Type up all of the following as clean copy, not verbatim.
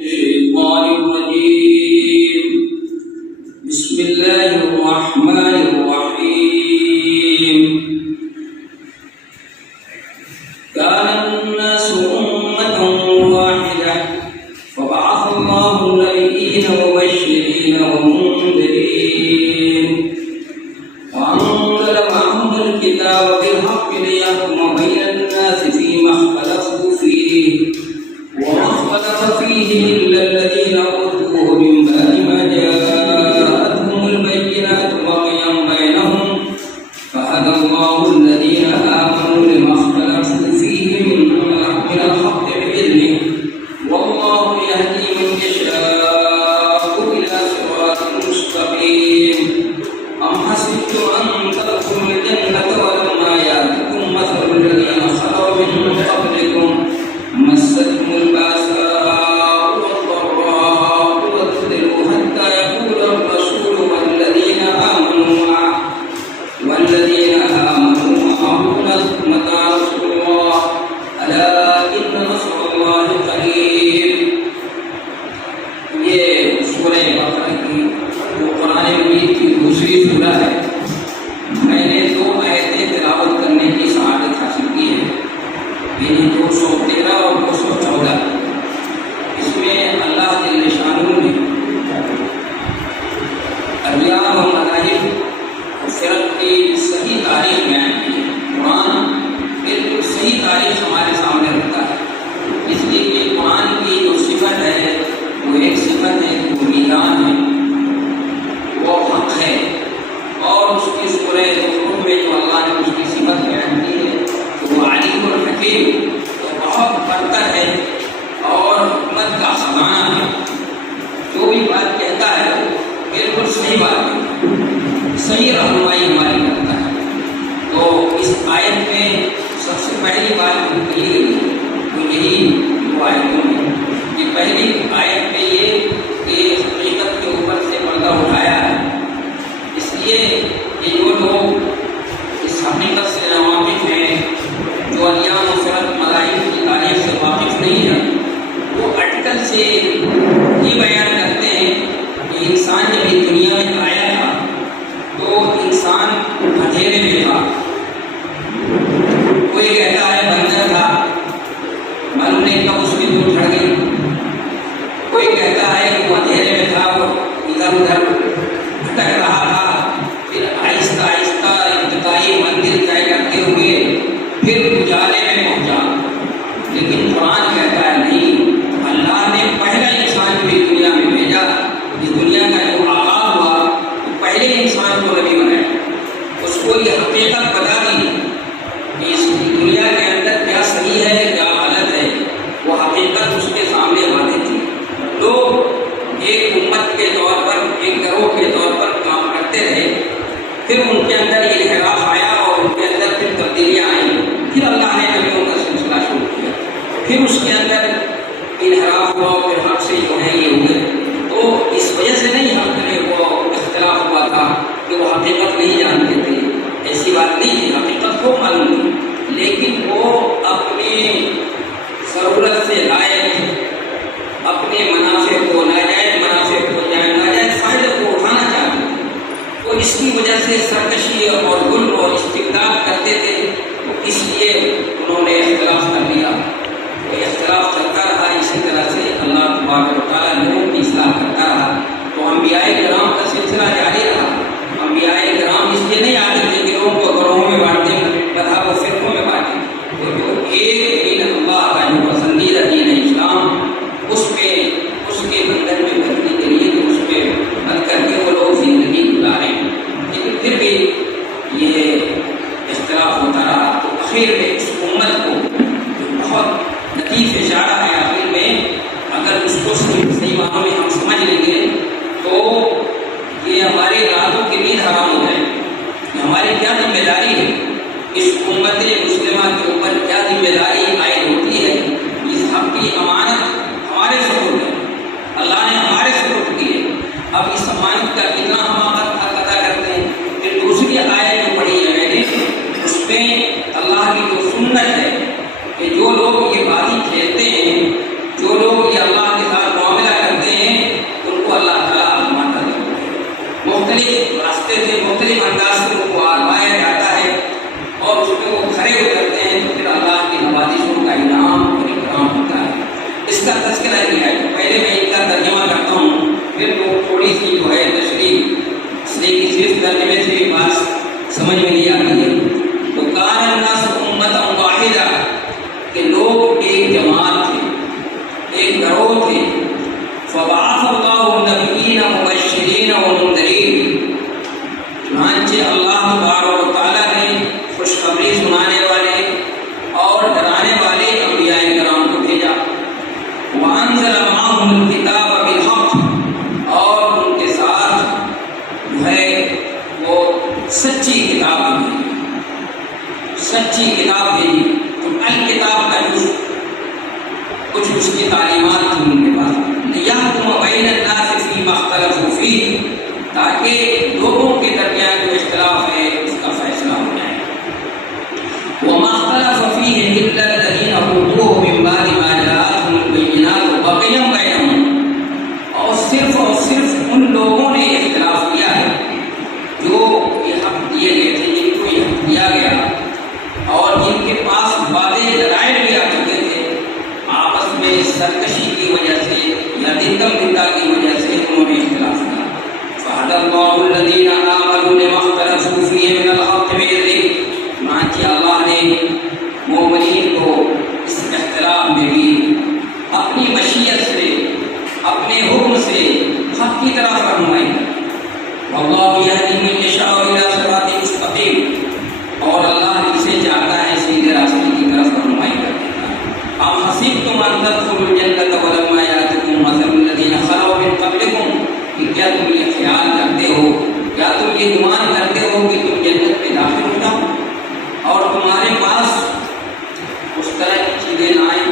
الشيطان الرجيم. بسم الله الرحمن الرحيم. كان الناس أمة واحدة فبعث الله النبيين مبشرين ومنذرين وأنزل معهم الكتاب بالحق ليحكم بين الناس فيما اختلفوا فيه وما اختلف فيه إلا الذين أوتوه من بعد ما جاءتهم البينات بغيا بينهم فهدى الله الذين آمنوا لما اختلفوا فيه من الحق بإذنه والله يهدي من يشاء إلى صراط مستقيم. أم حسبتم أن تدخلوا الجنة ولما يأتكم مثل الذين خلوا من قبلكم مستهم البأساء والضراء وزلزلوا حتى يقول الرسول والذين آمنوا معه متى نصر الله ألا إن نصر الله قريب. یہ سورہ بقرہ کی جو قرآن مجید کی دوسری سورہ ہے. میں نے 2 آیتیں تلاوت کرنے کی سعادت حاصل کی ہے، یعنی 213 اور 214. اس میں اللہ جل شانہ نے ادیان و مذاہب اور فرق کی صحیح تاریخ بیان کی ہے. قرآن بالکل صحیح تاریخ ہمارے سامنے رکھتا ہے، اس لیے کہ قرآن کی جو صفت ہے وہ ایک صفت ہے، وہ میزان ہے، وہ حق ہے. اور اس کی سورہ زخرف میں جو اللہ نے اس کی صفت بیان کی ہے تو وہ علیم الحکیم، تو بہت برتر ہے اور حکمت کا خزانہ ہے. جو بھی بات کہتا ہے بالکل صحیح بات ہے، صحیح رہنمائی ہماری کرتا ہے. تو اس آیت میں سب سے پہلی بات جو کہی گئی وہ یہی 2 آیتوں میں کہ پہلی آیت میں یہ کہ حقیقت کے اوپر سے پردہ اٹھایا ہے، اس لیے کہ جو لوگ اس حقیقت سے ناواقف ہیں، جو ادیان و فرق مذاہب کی تاریخ سے واقف نہیں ہے، وہ اٹکل سے یہ بیان کرتے ہیں کہ انسان جب اس دنیا میں آیا تھا تو انسان اندھیرے میں تھا. کوئی کہتا ہے بندر تھا، معلوم نہیں کب اس کی دور چڑھ گئی. کوئی کہتا ہے کہ وہ اندھیرے میں تھا، وہ ادھر ادھر بھٹک رہا تھا، پھر آہستہ آہستہ ابتدائی منزل طے کرتے ہوئے پھر اجالے میں پہنچا. لیکن قرآن کہتا ہے نہیں، اللہ نے پہلا انسان کو اس دنیا میں بھیجا. اس دنیا کا جو آغاز ہوا تو پہلے انسان کو نبی بنایا، اس کو یہ حقیقت بتا دی کہ اس دنیا کے اندر کیا صحیح ہے کیا غلط ہے. وہ حقیقت اس کے سامنے واضح تھی. لوگ ایک امت کے طور پر، ایک گروہ کے طور پر کام کرتے رہے، پھر ان کے اندر انحراف آیا اور ان کے اندر پھر تبدیلیاں آئیں. پھر اللہ نے نبیوں کا سلسلہ شروع کیا، پھر اس کے اندر انحراف ہوا اور پھر حق سے جو ہے یہ ہوئے. تو اس وجہ سے نہیں حق میں وہ اختلاف ہوا تھا کہ وہ حقیقت نہیں جانتے تھے، ایسی بات نہیں ہے. حقیقت کو معلوم تھی، لیکن وہ اپنی ضرورت سے لائق اپنے منافع کو، ناجائز منافع کو، ناجائز فائدے کو اٹھانا چاہتے تھے. تو اس کی وجہ سے سرکشی اور ظلم اور استبداد کرتے تھے. تو اس لیے انہوں نے اختلاف کر لیا. وہ اختلاف چلتا رہا. اسی طرح سے اللہ تبارک و تعالیٰ لوگوں کی اصلاح کرتا رہا. تو انبیاء کرام کا سلسلہ جاری رہا. انبیاء کرام اس لیے نہیں آتے تھے کہ لوگوں کو گروہوں میں بانٹتے، مذہب و فرقوں میں بانٹتے. تو جو ایک دین اللہ کا جو پسندیدہ دین ہے اسلام، اس میں اس کے بندن میں بننے کے لیے تو اس میں بن کر کے وہ لوگ زندگی گزاریں. لیکن پھر بھی یہ اختلاف ہوتا رہا. تو آخر میں اس امت کو جو بہت لطیف اشارہ ہے آخر میں، اگر اس کو صحیح معنوں میں ہم سمجھ لیں گے تو یہ ہماری راتوں کی نیند حرام ہو جائے. ہماری کیا ذمہ داری ہے اس امت مسلمہ کے اوپر، کیا ذمہ داری عائد ہوتی ہے. اس حق کی امانت ہمارے سپرد ہے، اللہ نے ہمارے سپرد کی ہے. اب اس امانت کا کتنا ہم حق ادا کرتے ہیں. پھر دوسری آیت جو پڑھی ہے میں نے، اس میں اللہ کی جو سنت ہے کہ جو لوگ یہ بازی کھیلتے ہیں، جو لوگ یہ اللہ کے ساتھ گیا ہے. پہلے میں ان کا ترجمہ کرتا ہوں، پھر تھوڑی سی جو ہے تشریح، اس لیے کہ صرف ترجمے سے بھی بات سمجھ میں نہیں آتی ہے. تو کان الناس امۃ واحدہ، کہ لوگ ایک جماعت تھے، ایک گروہ تھے. فبعث اللہ النبیین مبشرین ومنذرین، چنانچہ اللہ تبارک و تعالیٰ نے خوشخبری سنانے والے اور ڈرانے والے انبیاء کرام کو بھیجا. وانزل معهم الکتاب بالحق، اور ان کے ساتھ جو ہے وہ سچی کتاب بھیجی، سچی کتاب بھیجی. تو الکتاب کا جز کچھ اس کی تعلیمات تھیں ان کے پاس. لیحکم بین الناس فیما اختلفوا فیہ، تاکہ لوگوں کے درمیان جو اختلاف ہے اس کا فیصلہ ہو جائے. وما اختلف فیہ الا الذین اوتوہ من بعد ما جاءتهم البینات بغیا بینہم، اور صرف ان لوگوں نے اختلاف کیا ہے جو یہ حق دیے گئے تھے، جن کو یہ حق دیا گیا اور جن کے پاس واضح دلائل بھی آ چکے تھے، آپس میں سرکشی کی وجہ سے یا دندم دندہ کی وجہ سے انہوں نے اختلاف کیا. فَهَدَى اللَّهُ الَّذِينَ آمَنُوا لِمَا اخْتَلَفُوا فِيهِ مِنَ الْحَقِّ بِإِذْنِهِ، چنانچہ اللہ نے مومنین کو اس اختلاف میں بھی اپنی مشیت سے، اپنے حکم سے حق کی طرف رہنمائی. وَاللَّهُ يَهْدِي مَن يَشَاءُ إِلَىٰ صِرَاطٍ مُسْتَقِيمٍ، اور اللہ جسے چاہتا ہے سیدھے راستے کی طرف رہنمائی کر دیتا ہے. أَمْ حَسِبْتُمْ أَن تَدْخُلُوا الْجَنَّةَ وَلَمَّا يَأْتِكُم مَّثَلُ الَّذِينَ خَلَوْا مِن قَبْلِكُم، کہ کیا تم یہ خیال کرتے ہو، کیا تم یہ گمان کرتے ہو کہ تم جنت میں داخل ہو جاؤ اور تمہارے پاس اس طرح کی چیزیں نہ آئیں،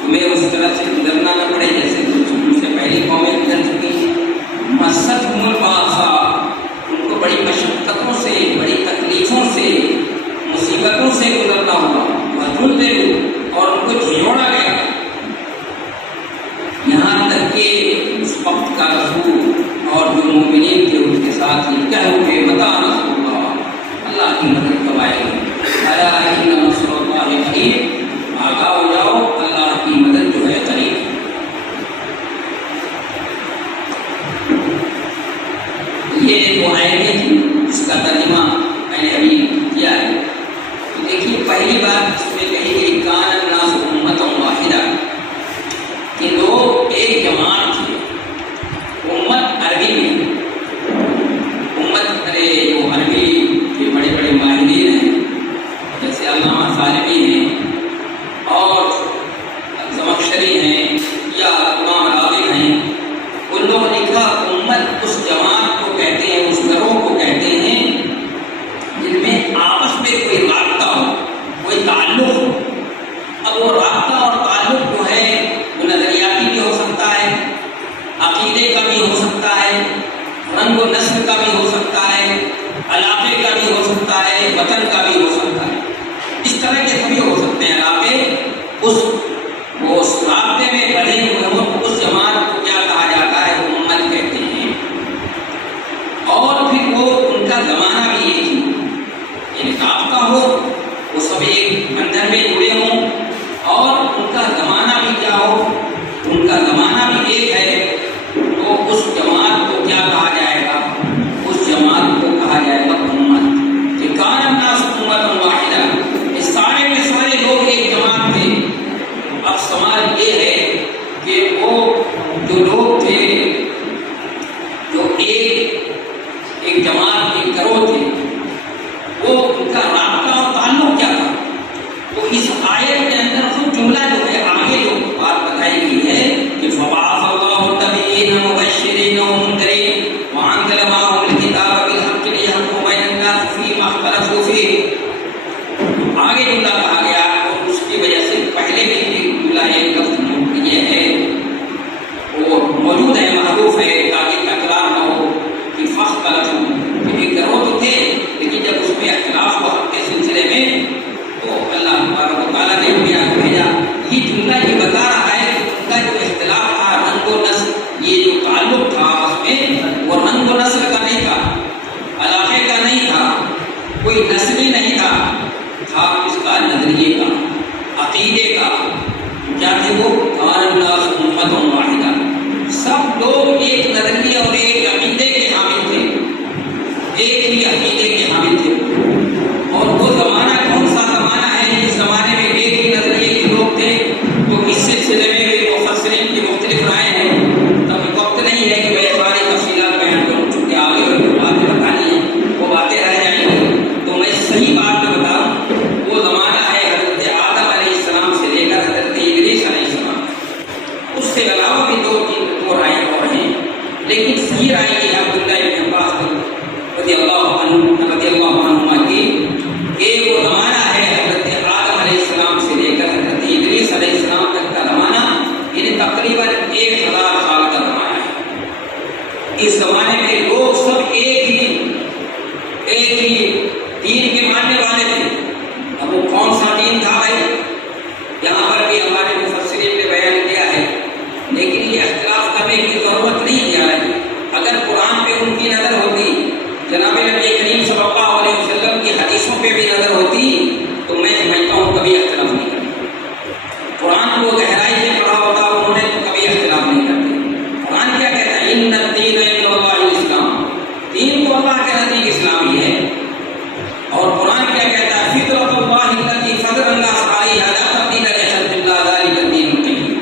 تمہیں اس طرح سے گزرنا نہ پڑے جیسے تم سے پہلی قومیں گزر چکی ہیں. مَسَّتْهُمُ الْبَأْسَاءُ، ان کو بڑی مشقتوں سے، بڑی تکلیفوں سے، مصیبتوں سے گزرنا ہوا. وَذُلِّلُوا، اور ان کو جھنجھوڑا گیا، یہاں تک کہ اس وقت کا رسول اور جو مومنین تھے اس کے ساتھ یہ کہہ ہوئے متى نصر اللہ، اللہ کی مدد کب آئے گی. الا ان نصر اللہ قریب، آگاہ ہو جاؤ اللہ کی مدد جو ہے قریب. یہ دو آیتیں تھیں جس کا ترجمہ میں نے ابھی کیا ہے. تو دیکھیے پہلی بات اس میں کہی گئی کان الناس امۃ واحدہ، کہ لوگ ایک جماعت تھے. امت عربی میں، امت جو عربی کے بڑے بڑے ماہرین ہیں جیسے علامہ صالحی ہیں اور زمخشری ہیں یا امام راغب ہیں، ان لوگوں نے لکھا امت اس جماعت کو کہتے ہیں، اس گروہ کو کہتے ہیں جن میں آپس میں کوئی رابطہ ہو، کوئی تعلق ہو. اب وہ رابطہ اور تعلق جو ہے وہ نظریاتی بھی ہو سکتا ہے، عقیدے کا بھی ہو سکتا ہے، رنگ و نسل کا بھی ہو سکتا ہے، علاقے کا بھی ہو سکتا ہے، وطن کا بھی ہو سکتا ہے. اس طرح کے سبھی ہو سکتے ہیں علاقے. اس رابطے میں بڑھے ہوئے ہوں، اس جماعت کو کیا کہا جاتا ہے؟ امت کہتے ہیں. اور پھر وہ ان کا زمانہ بھی ایک ہی، یعنی رابطہ ہو، وہ سب ایک بندھن میں جڑے ہوں، اور ان کا زمانہ بھی کیا ہو، ان کا زمانہ بھی ایک ہے. تو اس جماعت کو کیا کہا جائے گا؟ اس جماعت کو کہا جائے گا امت. کہ کان الناس امۃ واحدہ، یہ سارے کے سارے لوگ ایک جماعت تھے. اب سوال یہ ہے کہ وہ جو لوگ تھے جو ایک جماعت، ایک گروہ تھے، وہ ان کا رابطہ اور تعلق کیا تھا؟ تو اس آیت کے اندر خود جملہ جو ہے آگے جو بات بتائی گئی ہے کہ فبعث اللہ النبیین مبشرین ومنذرین وانزل معهم الکتاب بالحق لیحکم بین الناس فیما اختلفوا فیہ. آگے جملہ کہا گیا اور اس کی وجہ سے پہلے بھی ایک جملہ ایک لفظ یہ ہے وہ موجود ہے، محروف ہے تاکہ تکرار نہ ہو کہ فاختلفوا، کہ ایک گروہ تو تھے لیکن جب اس میں اختلاف ہوا کے سلسلے میں تو اللہ تبارک و تعالیٰ نے انبیاء کو بھیجا. یہ جملہ یہ بتا رہا ہے کہ ان کا جو اختلاف تھا، رنگ و نسل، یہ جو تعلق تھا آپس میں، وہ رنگ و نسل کا نہیں تھا، علاقے کا نہیں تھا، کوئی نسلی نہیں تھا اس کا نظریے کا، عقیدے کا. کیا تھے وہ؟ کان الناس امۃ ایک ہی عقیدے کے حامل تھے. اور وہ زمانہ کون سا زمانہ ہے جس زمانے میں ایک ہی نظریے کے لوگ تھے؟ تو اس سلسلے میں مفسرین کی مختلف رائے ہیں. تب وقت نہیں ہے کہ میں ساری تفصیلات بیان کروں، چونکہ آگے باتیں بتانی ہیں وہ باتیں رہ جائیں گی. تو میں صحیح بات میں بتاؤں، وہ زمانہ ہے حضرت آدم علیہ السلام سے لے کر حضرت ادریس علیہ السلام. اس سے علاوہ بھی دو رائے اور ہیں، لیکن صحیح رائے یہ ہے عبداللہ ابن عباس رضی اللہ عنہما کی کہ وہ زمانہ ہے حضرت آدم علیہ السلام سے لے کر حضرت ادریس علیہ السلام تک کا زمانہ، یعنی تقریباً 1000 سال کا زمانہ ہے. اس زمانے میں لوگ سب ایک ہی دین کے ماننے والے تھے. اب وہ کون سا دین تھا بھائی؟ یہاں پر بھی ہمارے مفسرین نے بیان کیا ہے، لیکن یہ اختلاف کرنے کی ضرورت نہیں کیا ہے. اگر قرآن پہ ان کی نظر ہوتی، جناب نبی کریم صلی اللہ علیہ وسلم کی حدیثوں پہ بھی نظر ہوتی، تو میں سمجھتا ہوں کبھی اختلاف نہیں کرتے. قرآن کو گہرائی سے پڑھا ہوتا انہوں نے تو کبھی اختلاف نہیں کرتے. قرآن کیا کہتا ہے؟ ان الدین عند اللہ الاسلام، دین تو اللہ کے نزدیک اسلام ہی ہے. اور قرآن کیا کہتا ہے؟ فطرۃ اللہ التی فطر الناس علیہا لا تبدیل لخلق اللہ ذلک الدین القیم،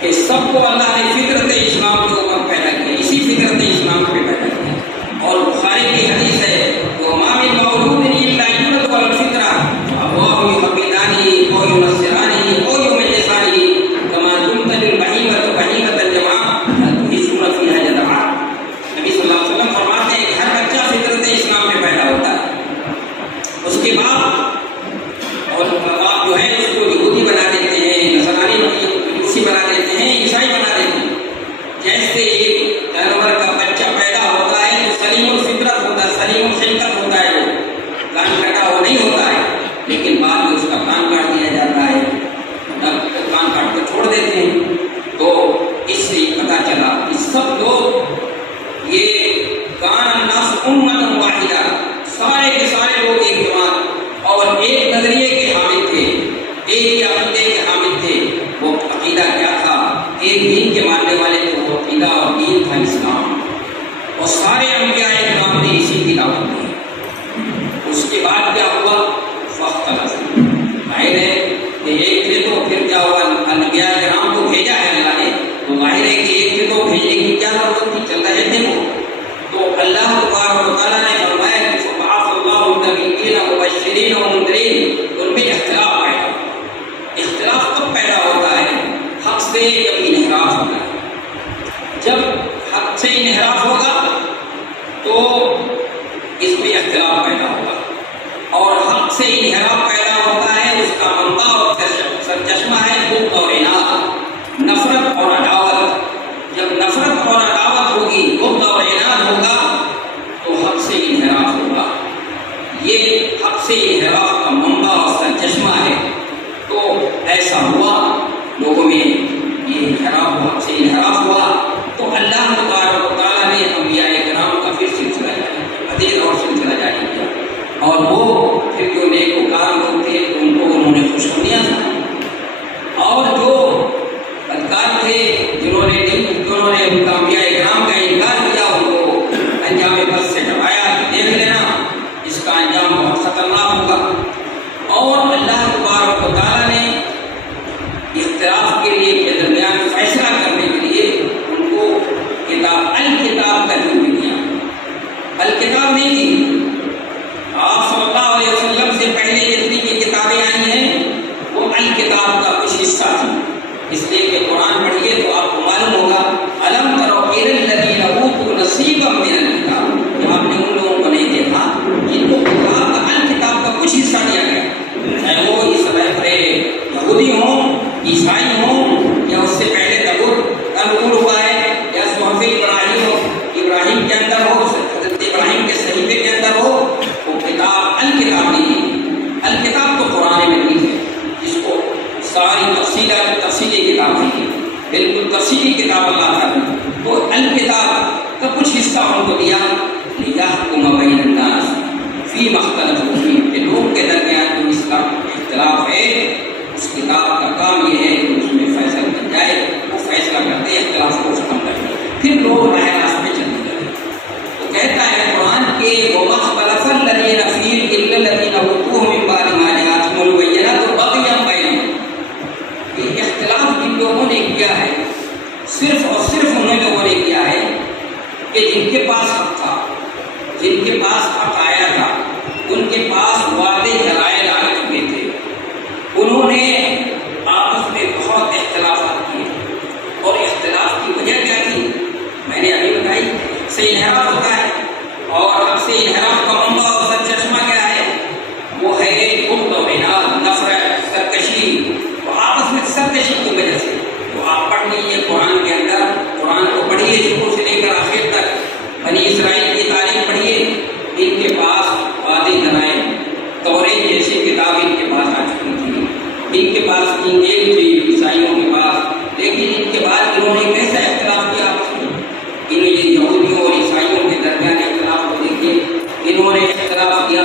کہ سب کو اللہ نے فطرت اسلام کے اوپر پیدا کیا، اسی فطرت اسلام پہ پیدا کیا. اور بخاری کی حدیث ہے وما من مولود الا یولد علی الفطرۃ ابواہ یحودانہ او ینصرانہ او یمجسانہ کما تنتج البہیمۃ بہیمۃ الجماع یسمع فیہا جدعا. نبی صلی اللہ علیہ وسلم فرماتے ہیں کہ ہر بچہ فطرت اسلام میں پیدا ہوتا ہے. اس کے بعد اور آپ جو ہے اس کو یہودی بنا دیتے ہیں، نصرانی مجوسی بنا دیتے ہیں، عیسائی بنا دیتے ہیں. جیسے ایک جانور کا بچہ پیدا ہوتا ہے تو سلیم الفطرت ہوتا ہے، سلیم الخلقت ہوتا ہے، وہ کان کٹا ہوا نہیں ہوتا ہے، لیکن بعد میں اس کا کان کاٹ دیا جاتا ہے، کان کاٹ کر چھوڑ دیتے ہیں. تو اس سے پتا چلا کہ سب لوگ یہ کان الناس امۃ واحدہ، سارے کے سارے لوگ ایک جماعت اور ایک نظریے کے حامل تھے، ایک ہی عقیدے کے حامل تھے. وہ عقیدہ کیا تھا؟ ایک دین کے ماننے والے تھے. وہ عقیدہ اور دین تھا اسلام، اور سارے انبیاء کرام نے اسی کی دعوت دی. اس کے بعد کیا ہوا؟ فاختلف. ظاہر ہے کہ ایک تھے تو پھر کیا ہوا؟ انبیاء کرام کو بھیجا ہے اللہ نے، تو ظاہر ہے کہ ایک تھے تو بھیجنے کی کیا ضرورت تھی؟ چل رہے تھے وہ. تو اللہ تبارک و تعالیٰ نے فرمایا کہ فبعث اللہ النبیین مبشرین ومنذرین. ان میں اختلاف آیا. اختلاف کب پیدا ہوتا ہے؟ حق سے جب انحراف ہوتا ہے. جب حق سے انحراف ہوگا تو اس میں اختلاف پیدا ہوگا، اور حق سے انحراف پیدا ہوتا ہے اس کا منبع اور سرچشمہ ہے بغض اور عناد، نفرت اور عداوت. جب نفرت اور عداوت ہوگی، بغض اور عناد ہوگا، تو حق سے انحراف ہوگا. یہ حق سے انحراف کا منبع اور سرچشمہ ہے. تو ایسا ہوا، لوگوں میں یہ انحراف ہوا، حق سے انحراف ہوا. تو اللہ تبارک و تعالیٰ نے انبیاء کرام کا پھر سلسلہ حدیث اور سلسلہ جاری کیا، اور وہ پھر جو نیکوکار لوگ تھے ان کو انہوں نے خوشخبریاں سنائی، اور جو بدکار تھے جنہوں نے ان کا انبیاء کرام کا انکار کیا ان کو انجام بد سے ڈرایا کہ دیکھ لینا اس کا انجام بہت خطرناک ہوگا. اور اللہ تبارک و تعالیٰ نے اختلاف کے لیے کے درمیان فیصلہ کرنے کے لیے ان کو کتاب الکتاب کا حکم دیا. الکتاب نہیں تھی. آپ صلی اللہ علیہ وسلم سے پہلے جتنی کی کتابیں آئی ہیں وہ الکتاب کا کچھ حصہ تھی. اس لیے کہ قرآن پڑھیے تو آپ کو معلوم ہوگا الم تروا الی الذین اوتوا نصیبا من الکتاب. آپ نے ان لوگوں کو نہیں دیکھا جن کو کتاب کا الکتاب کا کچھ حصہ دیا گیا، چاہے وہ یہودی ہوں، عیسائی ہوں، یا اس سے پہلے تبور ہوا ہے، یا صحف ابراہیم کے اندر ہو، حضرت ابراہیم کے صحیفے کے اندر ہو. وہ کتاب الکتاب نہیں ہے. الکتاب تو قرآن میں نہیں ہے، جس کو ساری تفصیلی کتاب نہیں ہے، بالکل تفصیلی کتاب اللہ تعالیٰ نے. تو الکتاب کا کچھ حصہ ان کو دیا لیحکم بین الناس فیما اختلفوا فیہ، کہ لوگ کے درمیان جو اختلاف ہے اس کتاب کا کام یہ ہے کہ اس میں فیصلہ بن جائے. وہ فیصلہ کرتے اختلاف کو ختم کرتے، پھر لوگ راہ راست پہ چلتے جاتے. تو کہتا ہے قرآن کے صرف اور صرف انہیں لوگوں نے کیا ہے کہ جن کے پاس حق تھا، جن کے پاس حق آیا تھا، ان کے پاس وعدے دلائل آ چکے تھے، انہوں نے آپس میں بہت اختلافات کیے، اور اختلاف کی وجہ کیا تھی میں نے ابھی بتائی، سے انحراف ہوتا ہے، اور اب سے انحراف کا منبع اور سر چشمہ کیا ہے؟ وہ ہے بغض و عناد، نفرت، سرکشی، تو آپس میں سرکشی کی وجہ سے تو آپ پڑھ لیجیے قرآن کے اندر، قرآن کو پڑھیے شروع سے لے کر آخر تک، بنی اسرائیل کی تاریخ پڑھیے، ان کے پاس وعدے دلائل، توریت جیسی کتاب ان کے پاس آ چکی تھی، ان کے پاس انجیل تھی عیسائیوں کے پاس، لیکن ان کے بعد انہوں نے کیسا اختلاف کیا آپس میں؟ انہوں نے یہودیوں اور عیسائیوں کے درمیان اختلاف کو دیکھیے، انہوں نے اختلاف کیا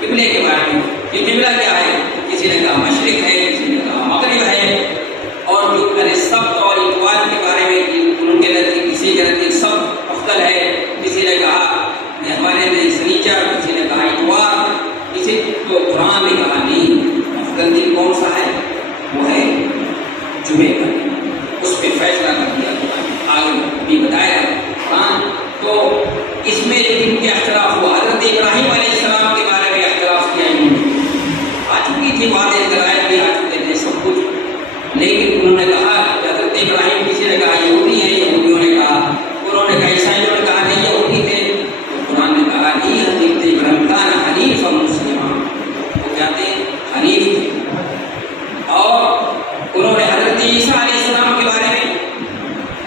قبلے کے بارے میں کہ قبلہ کیا ہے، کسی نے کہا مشرق ہے، کسی نے کہا مغرب ہے، اور جو سبت اور اتوار کے بارے میں ان کے نزدیک، کسی کے نزدیک سبت افضل ہے، کسی نے کہا ہمارے نزدیک سنیچر، کسی نے کہا اتوار، کسی تو قرآن نے کہا نہیں، افضل دن کون سا ہے؟ وہ ہے جمعے کا، اس پہ فیصلہ کر دیا آگے بھی بتایا قرآن۔ تو اس میں ان کے اختلاف ہوا، حضرت ابراہیم علیہ السلام کے بارے میں اختلاف کیا انہوں نے، آ چکی تھی وعدے دلائل بھی آ چکے تھے سب کچھ، لیکن انہوں نے کہا کہ حضرت ابراہیم، کسی نے کہا یہودی ہیں، یہودیوں نے کہا، انہوں نے کہا عیسائیوں نے کہا نہیں یہودی تھے، تو قرآن نے کہا نہیں، حضرت ابراہیم کان حنیف مسلما، وہ کہتے ہیں حنیف تھے، اور انہوں نے حضرت عیسیٰ علیہ السلام کے بارے میں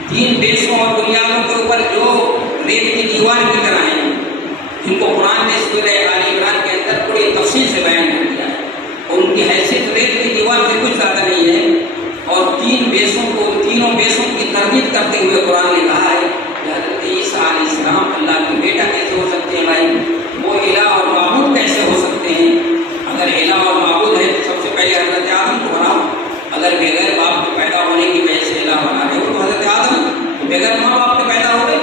3 بیسوں اور بنیادوں کے اوپر جو ریت کی دیوار کی طرح ہیں، جن کو قرآن نے سورہ آل عمران کے اندر بڑی تفصیل سے بیان کر دیا ہے، ان کی حیثیت ریت کی دیوار سے کچھ زیادہ نہیں ہے، اور 3 بیسوں کو، تینوں بیسوں کی تردید کرتے ہوئے قرآن نے کہا ہے کہ حضرت عیسیٰ علیہ السلام اللہ کے بیٹا کیسے ہو سکتے ہیں بھائی، وہ الہ اور معبود کیسے ہو سکتے ہیں؟ اگر الہ اور معبود ہے تو سب سے پہلے حضرت آدم کو بناؤ، اگر بغیر باپ کے پیدا ہونے کی وجہ سے الہ بنا رہے ہو تو حضرت آدم تو بغیر ماں باپ کے پیدا ہو گئے،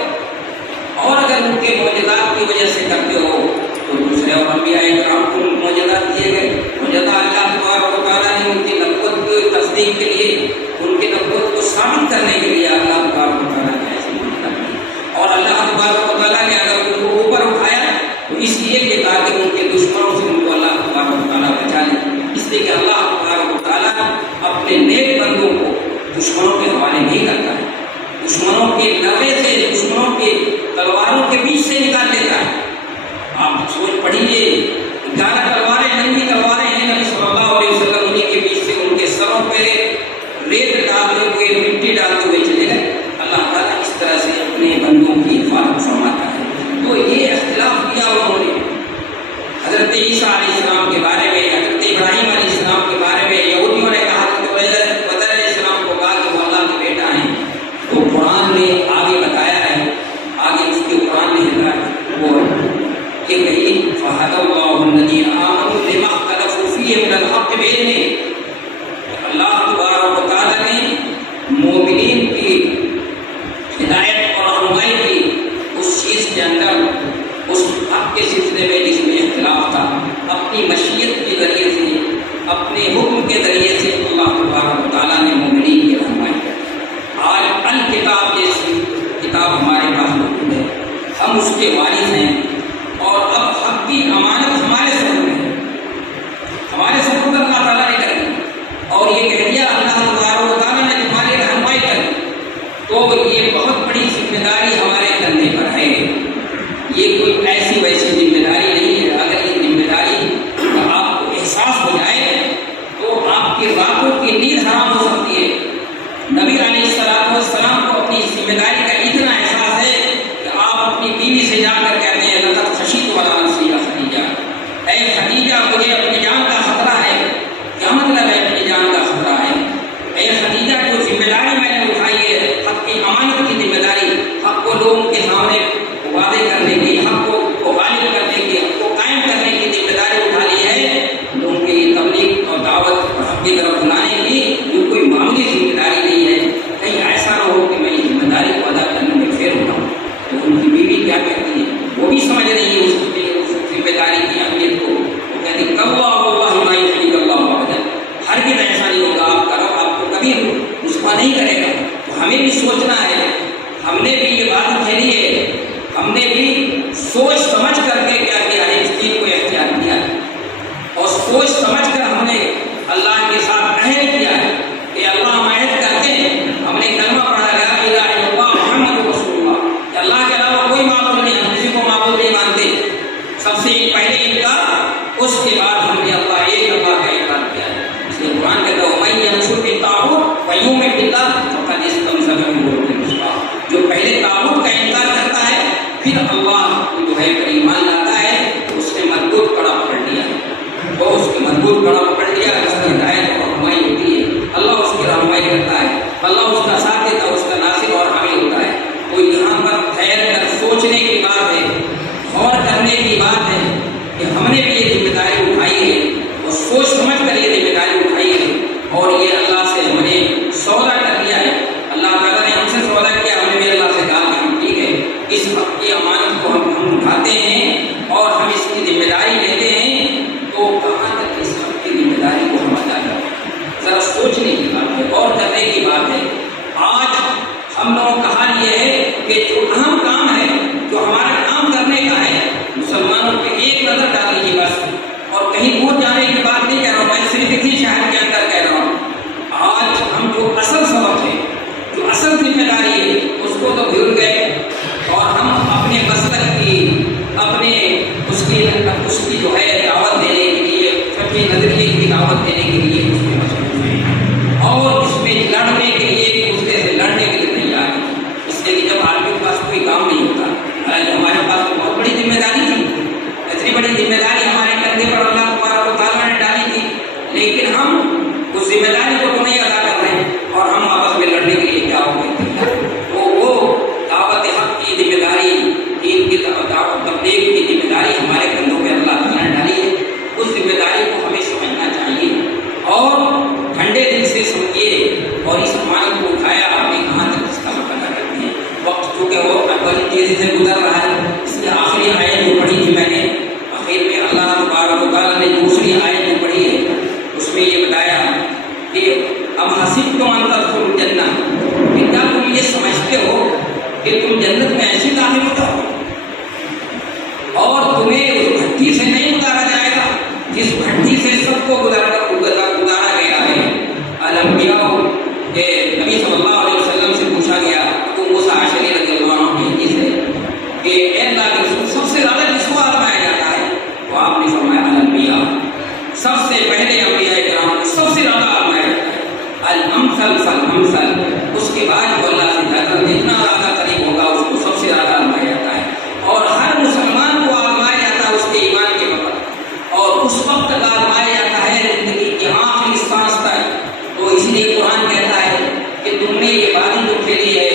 اور اگر ان کے معجزات کی وجہ سے کرتے ہو تو دوسرے اور انبیاء کرام کو معجزات دیے گئے، معجزہ اللہ تبارک و تعالیٰ نے ان کی نبوت کی تصدیق کے لیے، ان کی نبوت کو ثابت کرنے کے لیے اللہ تبارک و تعالیٰ نے ایسی معجزات دی، اور اللہ تبارک و تعالیٰ نے اگر ان کو اوپر اٹھایا تو اس لیے کہ تاکہ ان کے دشمنوں سے ان کو اللہ تبارک و تعالیٰ بچا لے، اس لیے کہ اللہ تبارک و تعالیٰ اپنے نیک بندوں کو دشمنوں کے حوالے نہیں کرتا ہے، دشمنوں کے لوے سے، دشمنوں کے تلواروں کے بیچ سے نکال لیتا ہے۔ آپ سوچ پڑھیے، 11 تلواریں، ننگی تلواریں ہیں، نبی صلی اللہ علیہ وسلم انہیں کے بیچ سے ان کے سروں پہ ریت ڈالتے ہوئے، مٹی ڈالتے ہوئے چلے گئے۔ اللہ تعالیٰ اس طرح سے اپنے بندوں کی حفاظت فرماتا ہے۔ تو یہ اختلاف کیا انہوں نے حضرت عیسیٰ علیہ السلام کے بارے میں، حضرت ابراہیم علیہ السلام کے بارے میں، یہودیوں نے کہا کہ بدر علیہ السلام کو کہا کہ وہ اللہ کے بیٹا ہیں، تو قرآن نے آگے بتایا ہے، آگے اس کے قرآن نے ہدایت وہ کہ کہیں فَهَدَى اللَّهُ الَّذِينَ آمَنُوا لِمَا اخْتَلَفُوا فِيهِ مِنَ الْحَقِّ بِإِذْنِهِ، اللہ تبارک و تعالیٰ نے مومنین کی ہدایت اور رہنمائی کی اس چیز کے اندر، اس حق کے سلسلے میں جس میں اختلاف تھا، اپنی مشیت کے ذریعے سے، اپنے حکم کے ذریعے سے اللہ تبارک و تعالیٰ نے مومنین کی رہنمائی کی۔ آج الکتاب جیسی کتاب ہمارے پاس موجود ہے، ہم اس کے وارث ہیں، اور اب حق کی امانت ہمارے سپرد ہے، ہمارے سپرد اللہ تعالیٰ نے کری، اور یہ کہہ دیا اللہ تبارک و تعالیٰ نے تمہاری رہنمائی کری، تو یہ بہت بڑی ذمہ داری ہمارے کندھے پر ہے، یہ کوئی ایسی ویسی ذمہ داری نہیں ہے۔ اگر یہ ذمہ داری کا آپ کو احساس ہو جائے تو آپ کی راتوں کی نیند حرام ہو سکتی ہے۔ نبی علیہ السلام کو اپنی ذمہ داری کا اتنا احساس ہے کہ آپ اپنی بیوی سے جا کر کہتے ہیں لقد خشیت علی نفسی یا خدیجہ، اے خدیجہ مجھے اپنی جان کا خطرہ ہے۔ کیا مطلب ہے اپنی جان کا خطرہ ہے؟ اے خدیجہ جو ذمہ داری میں نے اٹھائی ہے، حق کی امانت کی ذمہ داری، حق کو لوگوں کے سامنے واضح کرنے کی، حق کو غالب کرنے کی، سوچنا ہے، ہم نے بھی یہ بات کھیلی ہے، ہم نے بھی سوچ سمجھ کر کے کیا کیا ہے، اس چیز کو اختیار کیا ہے، اور سوچ سمجھ کر ہم نے اللہ کے ساتھ عہد کیا ہے کہ اللہ ہم عہد کرتے ہیں، ہم نے کلمہ پڑھا لا الہ الا اللہ محمد رسول اللہ، کہ اللہ کے علاوہ کوئی معبود نہیں، ہم کسی کو معبود نہیں مانتے، سب سے پہلے انکار، اس کے بعد ہم نے اللہ ایک اللہ کا انکار کیا ہے۔ اس لیے قرآن کہتا ہے وَمَن يَكْفُرْ بِالطَّاغُوتِ وَيُؤْمِنْ بِاللَّهِ فَقَدِ اسْتَمْسَكَ بِالْعُرْوَةِ الْوُثْقَىٰ۔ جو پہلے طاغوت کا انکار کرتا ہے پھر اللہ کو جو ہے ایمان لاتا ہے، اس نے مضبوط کڑا پکڑ لیا ہے، وہ اس کی مضبوط کڑا پکڑ لیا، اس کی ہدایت اور رہنمائی ہوتی ہے، اللہ اس کی رہنمائی کرتا ہے، اللہ اس کا ساتھ دیتا ہے، اس کا ناصر اور حامی ہوتا ہے۔ تو یہاں پر ٹھہر کر سوچنے کی بات ہے، غور کرنے کی بات ہے کہ ہم نے بھی یہ ذمہ داری اٹھائی ہے اور سوچ سمجھ کر یہ ذمہ داری اٹھائی ہے، اور یہ اللہ سے ہم نے سودا کر لیا ہے، اللہ تعالیٰ نے ہم سے سودا کیا، ہم نے بھی اللہ سے کہا کہ ہم ٹھیک ہے اس وقت کی امانت کو ہم اٹھاتے ہیں اور ہم اس کی ذمہ داری لیتے ہیں، تو کہاں تک اس وقت کی ذمہ داری کو ہم ادا کریں؟ ذرا سوچنے کی بات ہے، غور کرنے کی بات ہے۔ آج ہم لوگوں کا حال یہ ہے کہ جو اہم کام ہے، جو ہمارا کام کرنے کا ہے، مسلمانوں پہ ایک نظر ڈال لیجیے بس، اور کہیں دور جانے کی بات نہیں کہہ رہا ہوں، میں صرف اسی شہر کے اندر کہہ رہا ہوں۔ آج ہم جو اصل سبق ہے، جو اصل ذمہ داری ہے، اس کو تو بھول گئے، اور ہم اپنے مسلک کی، اپنے اس کی جو ہے دعوت دینے کے لیے، فقہی نظریے کی دعوت دینے کے لیے اس میں مصروف ہیں، اور اس میں لڑنے کے لیے ایک دوسرے سے لڑنے کے لیے تیار ہیں۔ اس لیے کہ جب آدمی کے پاس کوئی کام نہیں ہوتا، حالانکہ ہمارے پاس تو بہت بڑی ذمہ داری تھی، اتنی بڑی ذمہ داری ہمارے کندھے پر اللہ تبارک و تعالیٰ نے ڈالی تھی، لیکن ہم اس ذمہ داری کو تو نہیں ادا کر رہے، اور ہم آپس میں لڑنے کے لیے کیا ہو گئے تھے۔ تو وہ دعوت حق کی ذمہ داری، دین کی دعوت تبلیغ کی ذمہ داری ہمارے کندھوں پہ اللہ تعالیٰ نے ڈالی ہے، اس ذمہ داری کو ہمیں سمجھنا چاہیے اور ٹھنڈے دل سے سمجھیے، اور اس امانت کو اٹھایا، آپ نے کہاں تک اس کا مطالعہ کرتے ہیں۔ وقت چونکہ وہ بڑی تیزی سے گزر رہا ہے، اس لیے آخری آیت جو پڑھی تھی میں نے، آخر میں اللہ تبارک و تعالیٰ نے دوسری آیت جو پڑھی ہے اس میں یہ بتایا کہ اب حسبتم ان تدخلوا الجنہ، کہ کیا تم یہ سمجھتے ہو کہ تم جنت میں ایسے داخل ہو جاؤ اور تمہیں اس بھٹی سے نہیں گزارا جائے گا جس بھٹی سے سب کو گزارا گیا ہے۔ الانبیاء کے نبی صلی اللہ علیہ وسلم سے پوچھا گیا، ابو موسیٰ اشعری رضی اللہ عنہ کی حدیث ہے کہ اے اللہ کے رسول سب سے زیادہ کس کو آزمایا جاتا ہے؟ تو آپ نے فرمایا الانبیاء، سب سے پہلے انبیاء کرام سب سے زیادہ آزمایا جاتا ہے، الامثل فالامثل، اس کے بعد جو اللہ سے زیادہ جتنا زیادہ قریب ہوگا اس کو سب سے زیادہ آزمایا جاتا ہے، اور ہر مسلمان کو آزمایا جاتا ہے اس کے ایمان کے وقت، اور اس وقت تک آزمایا جاتا ہے زندگی کی آخری سانس تک۔ تو اس لیے قرآن کہتا ہے کہ تم نے یہ بازی جو کھیلی ہے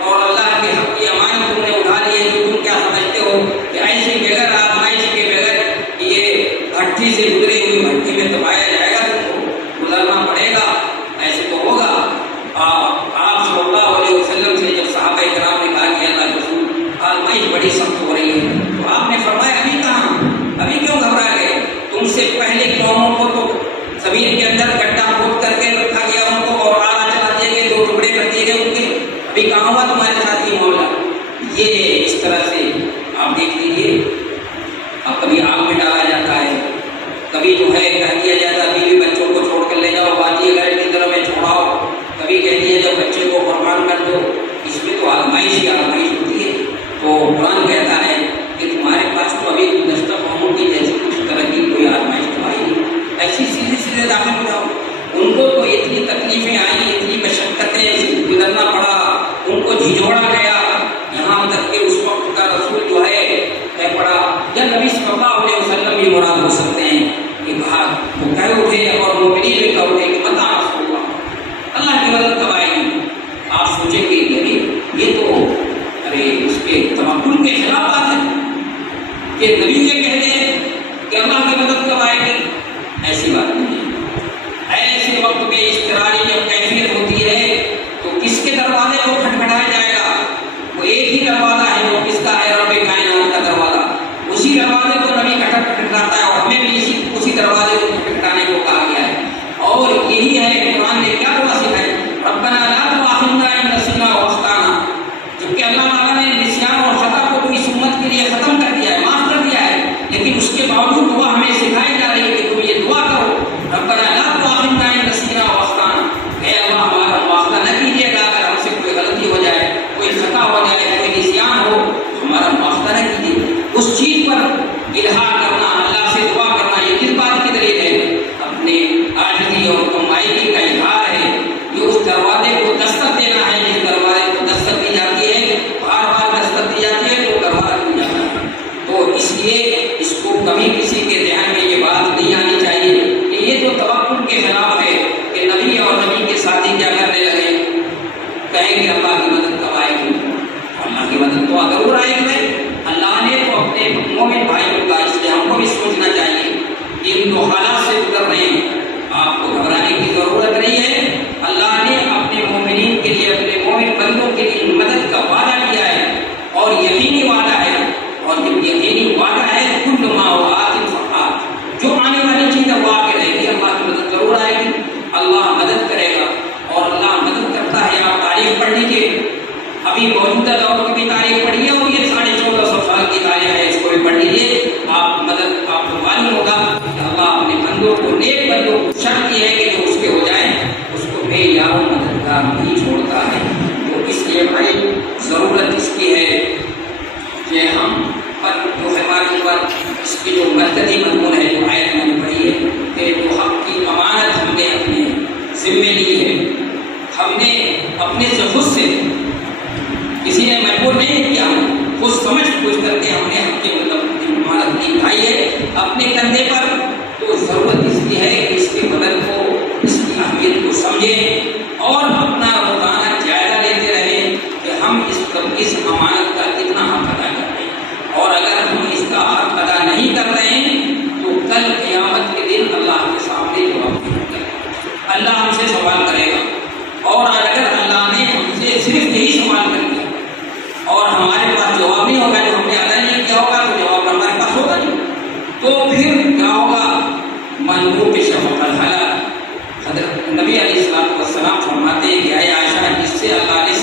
اور اللہ کے حق کی امانت تم نے اٹھا لی ہے، تو تم کیا سمجھتے ہو کہ ایسے بغیر آزمائش کے بغیر یہ بھٹی سے گزری ہوئی بھٹی میں دبایا جائے گا، تم کو گزرنا پڑے گا، ایسے تو ہوگا۔ آپ صلی اللہ علیہ وسلم سے جب صحابہ کرام نے کہا کہ اللہ کے رسول آزمائش بڑی سخت ہو رہی ہے، تو آپ نے فرمایا ابھی کہاں، ابھی کیوں گھبرا گئے؟ تم سے پہلے قوموں کو تو زمین کے اندر گڈھا کھود کر کے رکھا گیا، ان کو اور آلہ چلا دیے گئے، دو ٹکڑے کر دیے گئے ان کے، ابھی کہاں ہوا تمہارے ساتھ یہ معاملہ؟ یہ اس طرح سے آپ دیکھ لیجیے، اب کبھی آگ میں ڈالا جاتا ہے، کبھی جو ہے کہہ دیا جاتا ہے بیوی بچوں کو چھوڑ کر لے جاؤ باقی گھر کی طرف میں چھوڑاؤ، کبھی کہہ دیا جب بچے کو قربان کر دو، اس میں تو آزمائش ہی آزمائش ہوتی ہے۔ تو قرآن کہتا ہے کہ تمہارے پاس تو ابھی گزشتہ قوموں کی جیسی کچھ طرح کی کوئی آزمائش تو آئی نہیں، ایسی سیدھے داخل ہو جاؤ۔ ان کو تو اتنی تکلیفیں آئیں، اتنی مشقتیں گزرنا پڑا، ان کو جھنجھوڑا گیا، یہاں تک کہ اس وقت کا رسول جو ہے کہہ پڑا، یا نبی صلی اللہ علیہ وسلم بھی مراد ہو سکتے ہیں کہ وہ کہہ اٹھے اور مومنین بھی کہہ اٹھے کہ متى نصر اللہ، اللہ کی مدد کب آئے گی؟ آپ سوچیں گے یہ تو اس کے تمکن کے خلاف بات ہے کہ نبی یہ کہہ دیں کہ اللہ کی مدد کب آئے گی، ایسی بات نہیں ہے۔ ایسے وقت میں اضطراری جب کیفیت ہوتی ہے تو کس کے دروازے کو کھٹکھٹایا جائے گا؟ وہ ایک ہی دروازہ ہے، وہ کس کا ہے؟ رب کائنات کا دروازہ، اسی دروازے کو نبی کھٹکھٹاتا ہے، اور ہمیں بھی اسی دروازے کو کھٹکھٹانے کو کہا گیا ہے، اور یہی ہے قرآن نے کیا دعا سکھائی، ربنا لا تؤاخذنا ان نسینا اس چیز پر الہا کرنا، اللہ سے دعا کرنا، یہ کس بات کی دلیل ہے؟ اپنے عاجزی اور کمائی کا اظہار ہے. یہ اس دروازے کو دستک دینا ہے جس دروازے کو دستک دی جاتی ہے، بار بار دستک دی جاتی ہے تو دروازہ کھل جاتا ہے. تو اس لیے اس کو کبھی کسی کے ذہن میں یہ بات نہیں آنی چاہیے کہ یہ تو توکل کے خلاف ہے کہ نبی اور نبی کے ساتھی کیا کرنے لگے، کہیں گے اللہ کی مدد کب آئے گی. اللہ کی مدد تو ضرور آئے گی. اللہ نے تو اپنے مومن بھائیوں کا، اس لیے ہم کو بھی سوچنا چاہیے کہ ان دو حالات سے گزر رہے ہیں، آپ کو گھبرانے کی ضرورت نہیں ہے. اللہ نے اپنے مومنین کے لیے، اپنے مومن بندوں کے لیے مدد کا وعدہ کیا ہے اور یقینی وعدہ ہے. اور جب یقینی وعدہ ہے کل ما هو آت فقط، جو آنے والی چیز ہے وہ آ کے رہے گی. اللہ کی مدد ضرور آئے گی، اللہ مدد کرے گا. اور اللہ مدد کرتا ہے. آپ تاریخ پڑھ لیجیے، ابھی موجودہ دور کی بھی تاریخ پڑھیے اور یہ 1450 سال کی تاریخ ہے، اس کو بھی پڑھ لیجیے. آپ مدد آپ کو معلوم ہوگا کہ اللہ اپنے بندوں کو، نیک بندوں کو، شرط یہ ہے کہ جو اس کے ہو جائیں اس کو بے یار و مددگار نہیں چھوڑتا ہے. تو اس لیے بھائی ضرورت اس کی ہے کہ ہم پر جو ہمارے اوپر اس کی جو مرکزی مضمون ہے، جو آیت میں نے پڑھی ہے کہ جو حق کی امانت ہم نے اپنے ذمے لی ہے، ہم نے اپنے سے خود سے، کسی نے مجبور نہیں کیا، خود سمجھ بوجھ کر کے ہم نے حق کی امانت نبھائی ہے اپنے کندھے پر. تو ضرورت اس کی ہے کہ اس کی مدد کو، اس کی اہمیت کو سمجھیں اور اپنا روزانہ جائزہ لیتے رہیں کہ ہم اس امانت کا کتنا حق ادا کرتے ہیں. اور اگر ہم اس کا حق ادا نہیں کر رہے ہیں تو کل قیامت کے دن اللہ کے سامنے جواب دیں گے، اللہ ہم سے سوال کرے گا. اور اگر اللہ نے ہم سے صرف یہی سوال کر دیا اور ہمارے پاس جواب نہیں ہوگا، جو ہم نے ادا نہیں کیا ہوگا تو جواب ہمارے پاس ہوگا نہیں، تو پھر کیا ہوگا؟ منہوب شفق الحلال. حضرت نبی علیہ السلام فرماتے ہیں کہ اے عائشہ، جس سے اللہ نے